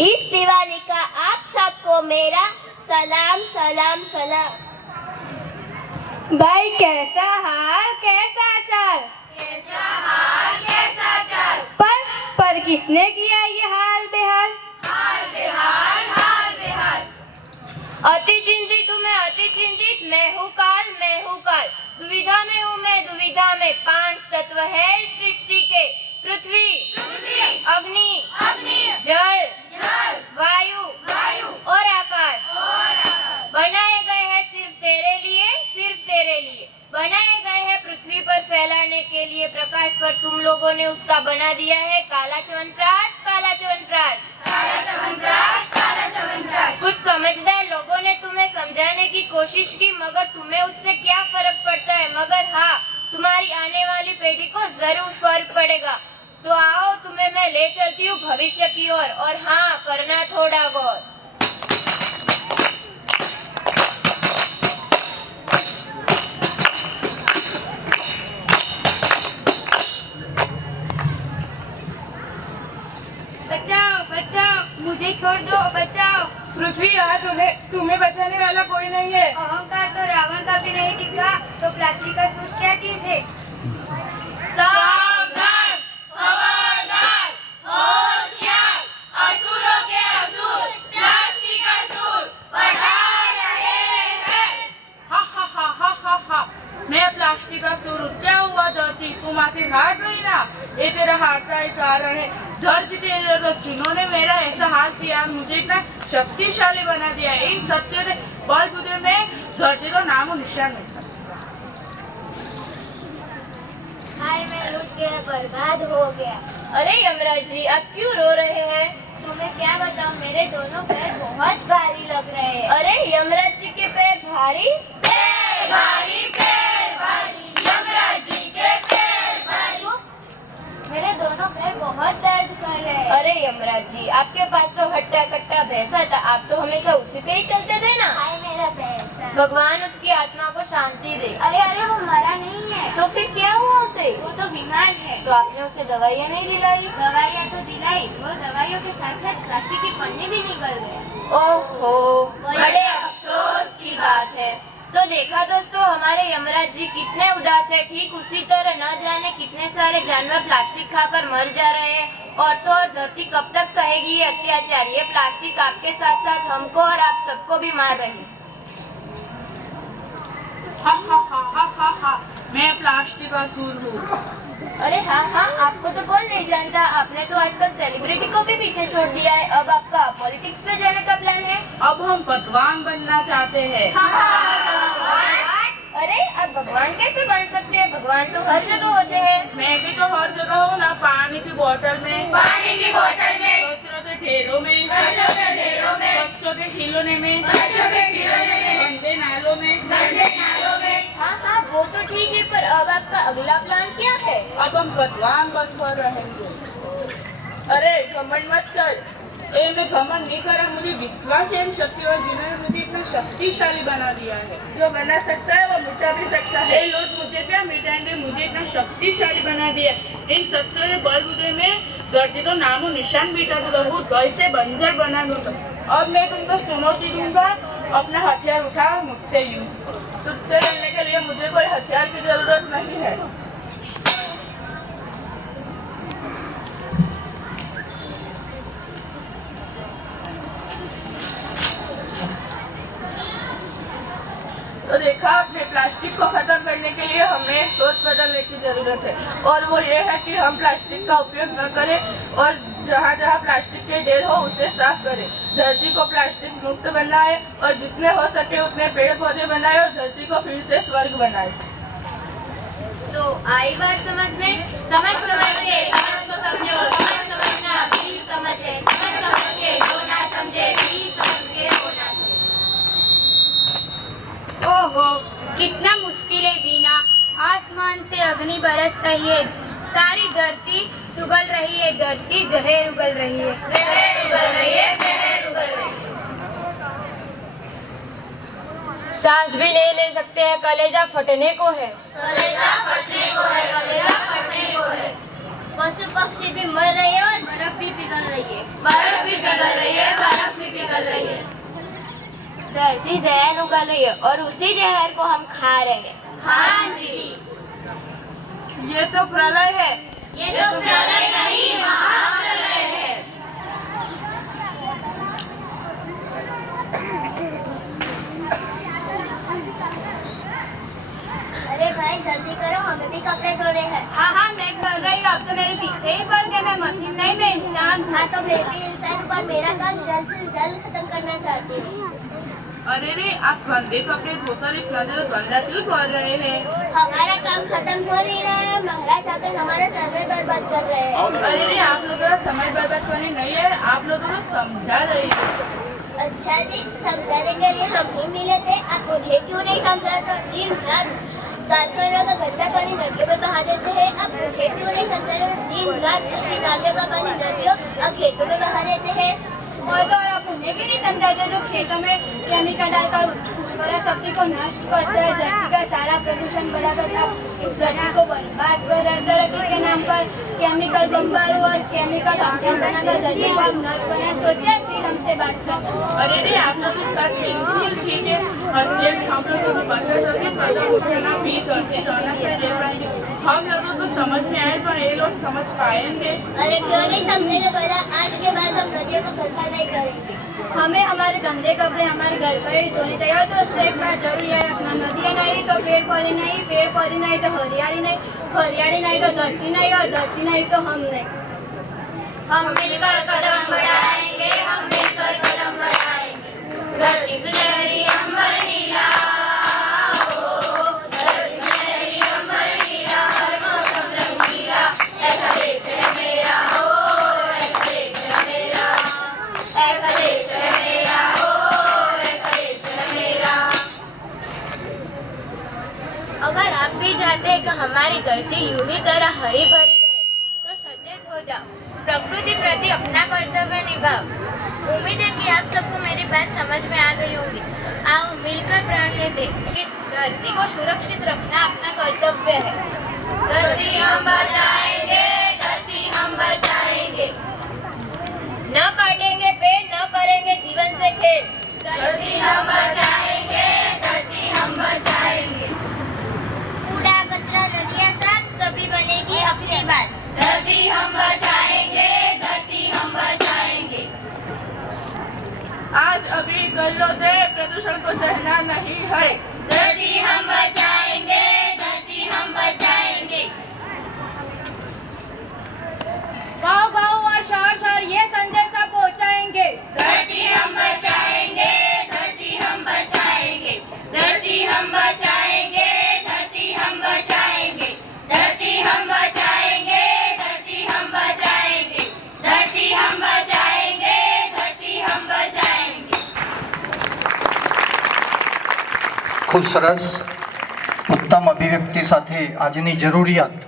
इस दिवाली का आप सबको मेरा सलाम सलाम सलाम। भाई कैसा हाल कैसा चाल? कैसा हाल कैसा चाल? पर किसने किया ये हाल बेहाल? हाल बेहाल हाल बेहाल। अति चिंतित हूँ मैं अति चिंतित, मैं हूँ काल दुविधा में हूँ मैं दुविधा में। 5 तत्व है सृष्टि के, पृथ्वी अग्नि जल वायु और आकाश। बनाए गए हैं सिर्फ तेरे लिए बनाए गए हैं पृथ्वी पर फैलाने के लिए प्रकाश, पर तुम लोगों ने उसका बना दिया है काला च्यवनप्राश। कुछ समझदार लोगों ने तुम्हें समझाने की कोशिश की, मगर तुम्हें उससे क्या फर्क पड़ता है? मगर हाँ, तुम्हारी आने वाली पीढ़ी को जरूर फर्क पड़ेगा। तो आओ, तुम्हें मैं ले चलती हूँ भविष्य की ओर, और हाँ, करना थोड़ा गौर। बचाओ मुझे छोड़ दो, बचाओ। पृथ्वी, यहाँ तुम्हें बचाने वाला कोई नहीं है। अहंकार तो रावण का भी नहीं टिका, तो प्लास्टिक का सूट क्या चीज है? सावधान, खबरदार, होशियार, असुरों के असुर प्लास्टिक का सूट बढ़ा रहे हैं। हा, मैं प्लास्टिक का सूर। क्या हुआ धरती, तुम आखिर हार गई ना? ये तेरा हार का ही कारण है। धरती तेरे तो चुनों ने मेरा ऐसा हाल किया, मुझे इतना शक्तिशाली बना दिया। इन सत्य के बलबूते में धरती को नामो निशान नहीं था। हाय, मैं लूट के बर्बाद हो गया। अरे यमराज जी, आप क्यों रो रहे हैं? तुम्हें क्या बताऊं, मेरे दोनों पैर बहुत भारी लग रहे हैं। अरे यमराज जी के पैर भारी? पैर भारी यमराज जी के पैर भारी। मेरे दोनों पैर बहुत दर्द कर रहे हैं। अरे यमराज जी, आपके पास तो हट्टा कट्टा भैंसा था, आप तो हमेशा उसी पे ही चलते थे ना। हाय मेरा पैसा। भगवान उसकी आत्मा को शांति दे। अरे वो मरा नहीं है। तो फिर क्या हुआ उसे? वो तो बीमार है। तो आपने उसे दवाइयाँ नहीं दिलाई? दवाइयाँ तो दिलाई, वो दवाइयों के साथ साथ प्लास्टिक की पन्नी भी निकल गए। ओहो, बड़े अफसोस की बात है। तो देखा दोस्तों, हमारे यमराज जी कितने उदास है। ठीक उसी तरह न जाने कितने सारे जानवर प्लास्टिक खाकर मर जा रहे हैं, और तो और धरती कब तक सहेगी ये अत्याचार। ये प्लास्टिक आपके साथ साथ हमको और आप सबको भी मार रही है। हा, मैं प्लास्टिक का सूर हूँ। अरे हाँ, आपको तो कौन नहीं जानता। आपने तो आजकल सेलिब्रिटी को भी पीछे छोड़ दिया है। अब आपका पॉलिटिक्स में जाने का प्लान है? अब हम पकवान बनना चाहते हैं। अरे, आप भगवान कैसे बन सकते हैं? भगवान तो हर जगह होते हैं। मैं भी तो हर जगह हूँ ना। पानी की बोतल में, कचरों के ढेरों में, बच्चों के खिलौने में, गंदे नालों में। हाँ, वो तो ठीक है, पर अब आपका अगला प्लान क्या है? अब हम पकवान बनकर रहेंगे। अरे घमंड मत कर। मैं घमंड नहीं करा, मुझे विश्वास है इन शक्तियों, जिन्होंने मुझे इतना शक्तिशाली बना दिया है। जो बना सकता है वो मिटा भी सकता है। लोग मुझे क्या मिटाएंगे, मुझे इतना शक्तिशाली बना दिया। इन सत्यों के बलबूते में धरती को नामो निशान मिटा दूंगा, वो कैसे बंजर बना दूंगा। अब मैं तुमको चुनौती दूंगा, अपना हथियार उठाओ मुझसे यूं। तुझसे लड़ने के लिए मुझे कोई हथियार की जरूरत नहीं है। तो देखा आपने, प्लास्टिक को खत्म करने के लिए हमें सोच बदलने की जरूरत है, और वो ये है कि हम प्लास्टिक का उपयोग न करें, और जहाँ जहाँ प्लास्टिक के ढेर हो उसे साफ करें। धरती को प्लास्टिक मुक्त बनाए, और जितने हो सके उतने पेड़ पौधे बनाए, और धरती को फिर से स्वर्ग बनाए। तो आई बात समझ में? समझ के समझ को समझो, समझना भी समझ है। समझ के जो ना समझे भी समझ के हो ना समझे। ओहो, कितना मुश्किल है जीना। आसमान से अग्नि बरस रही है, सारी धरती सुगल रही है, धरती जहर उगल रही है। सांस भी नहीं ले सकते हैं, कलेजा फटने को है। पशु पक्षी भी मर रहे हैं और बर्फ भी पिघल रही है। बर्फ भी पिघल रही है, बर्फ भी पिघल रही है। धरती जहर उगल रही है और उसी जहर को हम खा रहे हैं। हाँ जी, ये तो प्रलय है। ये तो प्रलय नहीं, महाप्रलय है। अरे भाई जल्दी करो, हमें भी कपड़े धोने हैं। हाँ मैं कर रही हूँ। अब तो मेरे पीछे ही पड़ गए। मैं मशीन नहीं, मैं इंसान हूँ। हाँ तो मैं भी इंसान पर मेरा काम जल्द से जल्द खत्म करना चाहती हूँ। अरे रे, आप गंदे कपड़े धोकर इस नदी को गंदा क्यों कर रहे हैं? हमारा काम खत्म हो नहीं रहा है, महाराज आकर हमारा समय बर्बाद कर रहे हैं। अरे रे, आप लोगों का समय बर्बाद करने नहीं है, आप लोगों को समझा रही है। अच्छा जी, समझाने के लिए हम ही मिले थे, आप उन्हें क्यों नहीं समझाते? दिन रात कारखानों का गंदा पानी नदियों में बहा देते हैं, आप उन्हें क्यों नहीं समझाते? दिन रात कृषि नालियों का पानी नदियों और खेतों में बहा देते हैं। और तो आप उन्हें भी नहीं समझाते जो खेतों में केमिकल डालकर उर्वरा शक्ति को नष्ट करते हैं, धरती का सारा प्रदूषण बढ़ाकर इस धरती को बर्बाद कर रहे हैं। तरक्की के नाम पर केमिकल बम्बारू और केमिकल ऑक्सीजन बनाकर धरती को नष्ट बना। सोचे फिर हमसे बात करें। अरे रे, आप लोग की बात बिल्कुल ठीक है। असलियत हम लोगों को पता होगी, कदम उठाना भी करते रहना चाहिए। हम लोगों को समझ में आए, पर ये लोग समझ पाएंगे? अरे क्यों नहीं समझेंगे? बोला आज के बाद हम नदियों को गंदा नहीं करेंगे। हमें हमारे गंदे कपड़े हमारे घर पर ही धोने चाहिए। तो उससे एक बात जरूर याद रखना, नदियाँ नहीं तो पेड़ पौधे नहीं, पेड़ पौधे नहीं तो हरियाली नहीं, हरियाली नहीं तो धरती नहीं, और धरती नहीं तो हम नहीं। हम मिलकर कदम बढ़ाएंगे, हम मिलकर कदम बढ़ाएंगे। धरती से लहरी अंबर नीला, हो, धरती से लहरी अंबर नीला, हर मौसम रंगीला। ऐसा देश है मेरा, हो, ऐसा देश है मेरा, ऐसा देश है मेरा, हो, ऐसा देश है मेरा। अगर आप भी चाहते हैं कि हमारी धरती यूं ही तरह हरी भरी रहे, तो सचेत हो जाओ, प्रकृति प्रति अपना कर्तव्य निभाओ। उम्मीद है कि आप सबको मेरी बात समझ में आ गई होगी। आओ मिलकर प्रण लेते कि धरती को सुरक्षित रखना अपना कर्तव्य है। धरती हम बचाएंगे, धरती हम बचाएंगे। न काटेंगे पेड़, न करेंगे जीवन से खेल। धरती हम बचाएंगे, धरती हम बचाएंगे। कूड़ा कचरा नदियाँ साफ, तभी बनेगी अपनी बात। धरती हम बचाएंगे, धरती हम बचाएंगे। आज अभी कर लो दे, प्रदूषण को सहना नहीं है। धरती हम बचाएंगे, धरती हम बचाएंगे। गाँव गाँव और शहर शहर ये संदेश आप पहुँचाएंगे। धरती हम बचाएंगे, धरती हम बचाएंगे। धरती हम बचाएंगे, धरती हम बचाएंगे। धरती हम बचाएंगे, धरती हम बचाएंगे। धरती हम बचाएंगे, धरती हम बचाएंगे। ખૂબ સરસ ઉત્તમ અભિવ્યક્તિ સાથે આજની જરૂરિયાત